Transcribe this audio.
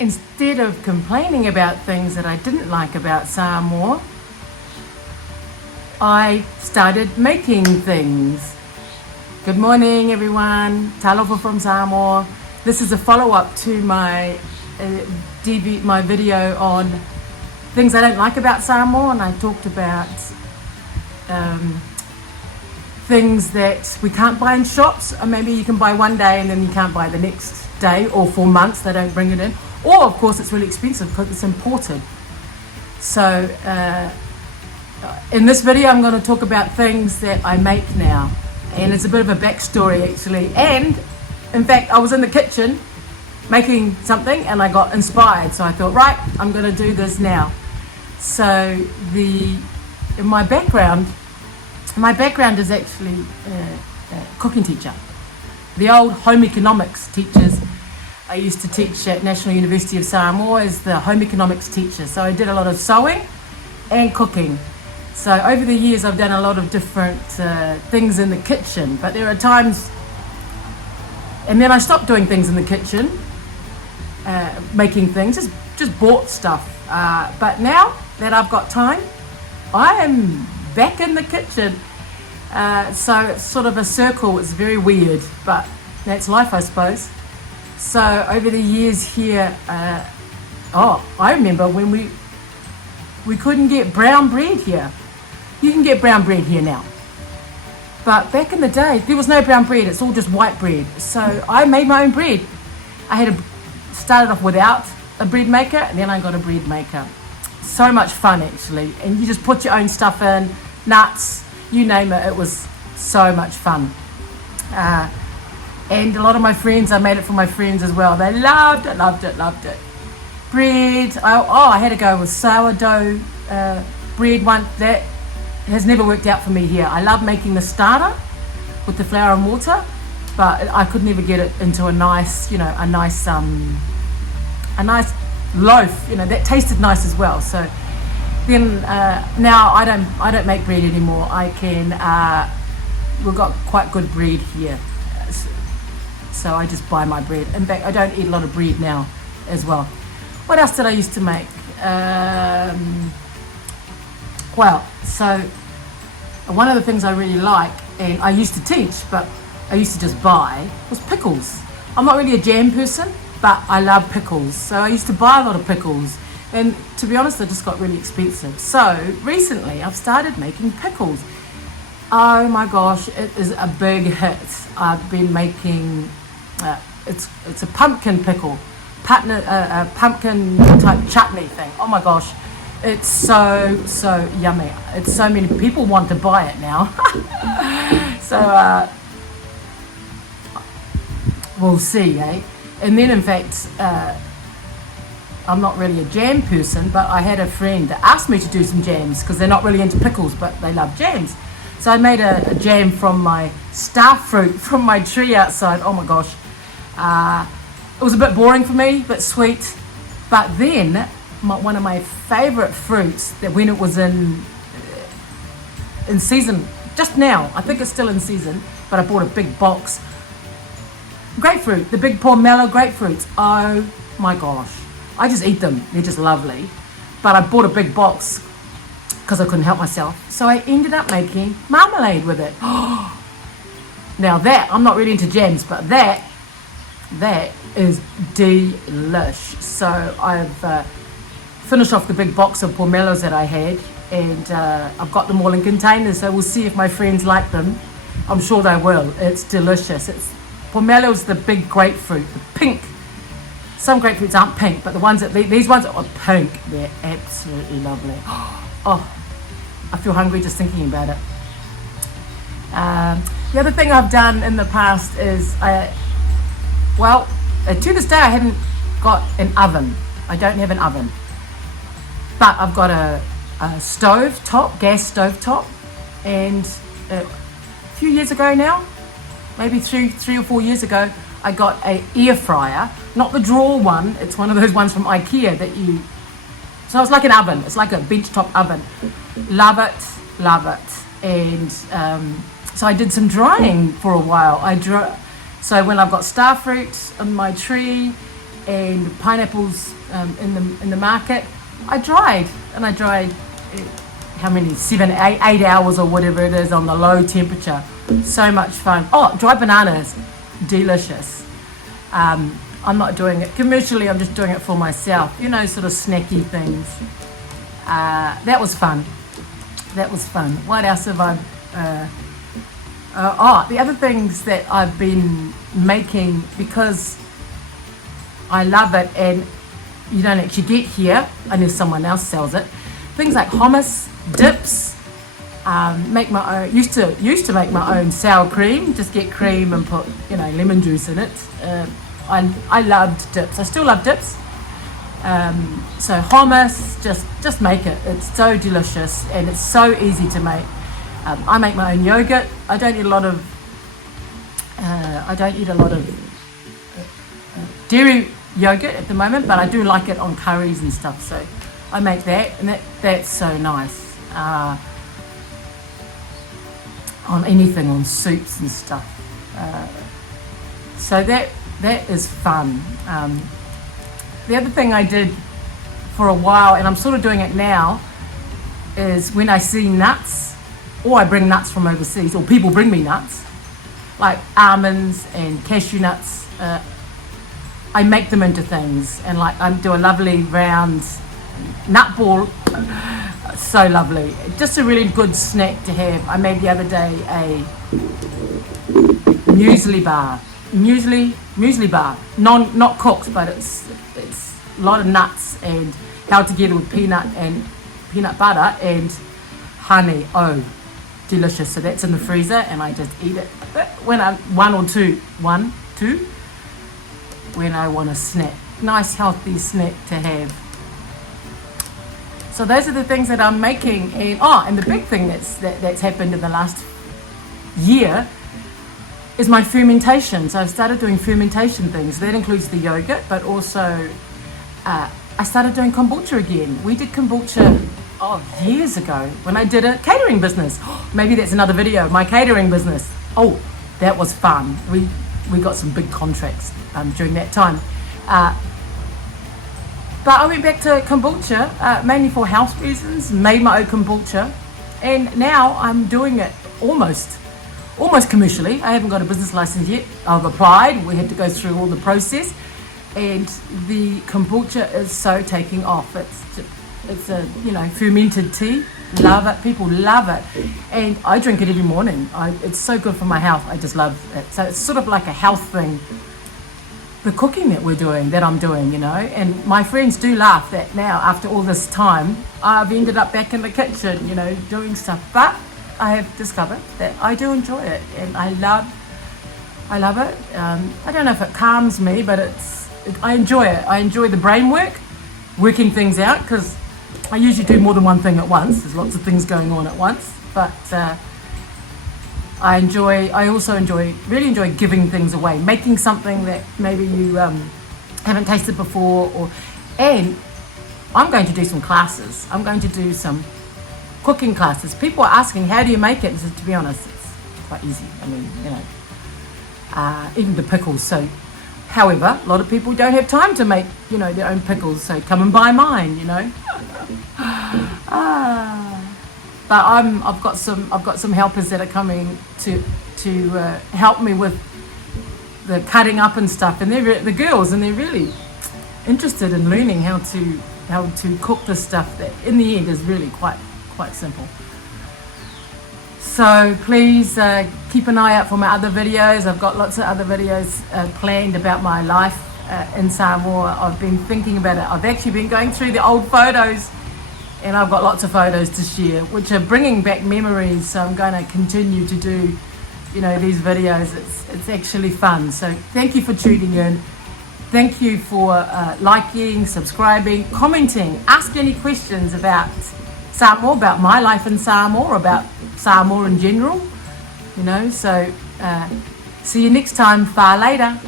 instead of complaining about things that I didn't like about Samoa, I started making things. Good morning, everyone. Talofa from Samoa. This is a follow-up to my my video on things I don't like about Samoa, and I talked about things that we can't buy in shops, or maybe you can buy one day and then you can't buy the next day, or for months they don't bring it in, or of course it's really expensive because it's imported. So in this video I'm going to talk about things that I make now, and it's a bit of a backstory actually. And in fact I was in the kitchen making something and I got inspired, so I thought, right, I'm going to do this now. So my background is actually a cooking teacher. The old home economics teachers. I used to teach at National University of Samoa as the home economics teacher. So I did a lot of sewing and cooking. So over the years I've done a lot of different things in the kitchen, but there are times, and then I stopped doing things in the kitchen, making things, just bought stuff. But now that I've got time, I am back in the kitchen. So it's sort of a circle. It's very weird, but that's life, I suppose. So over the years here, I remember when we couldn't get brown bread here. You can get brown bread here now, but back in the day there was no brown bread. It's all just white bread. So I made my own bread. I started off without a bread maker, and then I got a bread maker. So much fun actually, and you just put your own stuff in, nuts, you name it. It was so much fun. And a lot of my friends, I made it for my friends as well. They loved it. Bread, I had to go with sourdough bread one. That has never worked out for me here. I love making the starter with the flour and water, but I could never get it into a nice loaf, that tasted nice as well. So then now I don't make bread anymore. We've got quite good bread here, so I just buy my bread. In fact, I don't eat a lot of bread now as well. What else did I used to make? So one of the things I really like, and I used to teach, but I used to just buy, was pickles. I'm not really a jam person, but I love pickles. So I used to buy a lot of pickles, and to be honest, they just got really expensive. So recently I've started making pickles. Oh my gosh, it is a big hit. I've been making, it's a pumpkin pickle, a pumpkin type chutney thing. Oh my gosh, it's so yummy. It's so many people want to buy it now. So we'll see, eh? And then in fact, I'm not really a jam person, but I had a friend that asked me to do some jams because they're not really into pickles, but they love jams. So I made a jam from my star fruit from my tree outside. Oh my gosh. It was a bit boring for me, but sweet. But then one of my favorite fruits, that when it was in season, just now, I think it's still in season, but I bought a big box. Grapefruit, the big pomelo grapefruits. Oh my gosh. I just eat them. They're just lovely. But I bought a big box because I couldn't help myself. So I ended up making marmalade with it. Now that, I'm not really into jams, but that is delish. So I've finished off the big box of pomelos that I had, and I've got them all in containers, so we'll see if my friends like them. I'm sure they will. It's delicious. Pomelo's the big grapefruit, the pink. Some grapefruits aren't pink, but these ones are pink. They're absolutely lovely. Oh, I feel hungry just thinking about it. The other thing I've done in the past is, to this day I haven't got an oven. I don't have an oven, but I've got a gas stove top, and a few years ago now, maybe three or 4 years ago, I got an air fryer, not the drawer one. It's one of those ones from IKEA so it's like an oven. It's like a benchtop oven. Love it. And so I did some drying for a while. So when I've got starfruit on my tree, and pineapples in the market. I dried how many, 8 hours or whatever it is on the low temperature. So much fun. Oh, dried bananas, delicious. I'm not doing it commercially, I'm just doing it for myself, sort of snacky things. That was fun. What else have I the other things that I've been making, because I love it and you don't actually get here unless someone else sells it. Things like hummus, dips, make my own. Used to make my own sour cream. Just get cream and put lemon juice in it. I loved dips. I still love dips. So hummus, just make it. It's so delicious and it's so easy to make. I make my own yogurt. I don't eat a lot of dairy yogurt at the moment, but I do like it on curries and stuff. So I make that, and that's so nice. On anything, on soups and stuff. So that is fun. The other thing I did for a while, and I'm sort of doing it now, is when I see nuts, or I bring nuts from overseas, or people bring me nuts, like almonds and cashew nuts, I make them into things, and like I do a lovely round nut ball. So lovely. Just a really good snack to have. I made the other day a muesli bar. Muesli bar. Not cooked, but it's a lot of nuts and held together with peanut butter and honey. Oh, delicious. So that's in the freezer and I just eat it when I'm two when I want a snack. Nice healthy snack to have. So those are the things that I'm making, and the big thing that's happened in the last year is my fermentation. So I've started doing fermentation things. That includes the yogurt, but also I started doing kombucha again. We did kombucha years ago when I did a catering business. Maybe that's another video, my catering business. Oh, that was fun. We got some big contracts during that time. But I went back to kombucha, mainly for health reasons, made my own kombucha, and now I'm doing it almost commercially. I haven't got a business license yet. I've applied, we had to go through all the process, and the kombucha is so taking off. It's a fermented tea. Love it, people love it, and I drink it every morning. It's so good for my health, I just love it. So it's sort of like a health thing. The cooking that I'm doing, and my friends do laugh that now after all this time I've ended up back in the kitchen, doing stuff, but I have discovered that I do enjoy it and I love it. I don't know if it calms me, but I enjoy it. I enjoy the brain working things out, because I usually do more than one thing at once. There's lots of things going on at once, but I also really enjoy giving things away, making something that maybe you haven't tasted before, and I'm going to do some classes. I'm going to do some cooking classes. People are asking, how do you make it? So, to be honest, it's quite easy. I mean, even the pickles. So, however, a lot of people don't have time to make, their own pickles. So come and buy mine, But I've got some helpers that are coming to help me with the cutting up and stuff, and they're the girls, and they're really interested in learning how to cook this stuff that in the end is really quite simple. So please keep an eye out for my other videos. I've got lots of other videos planned about my life in Samoa. I've been thinking about it. I've actually been going through the old photos, and I've got lots of photos to share, which are bringing back memories. So I'm going to continue to do, these videos. It's actually fun. So thank you for tuning in. Thank you for liking, subscribing, commenting, ask any questions about Samoa, about my life in Samoa, or about Samoa in general. So see you next time. Wha later.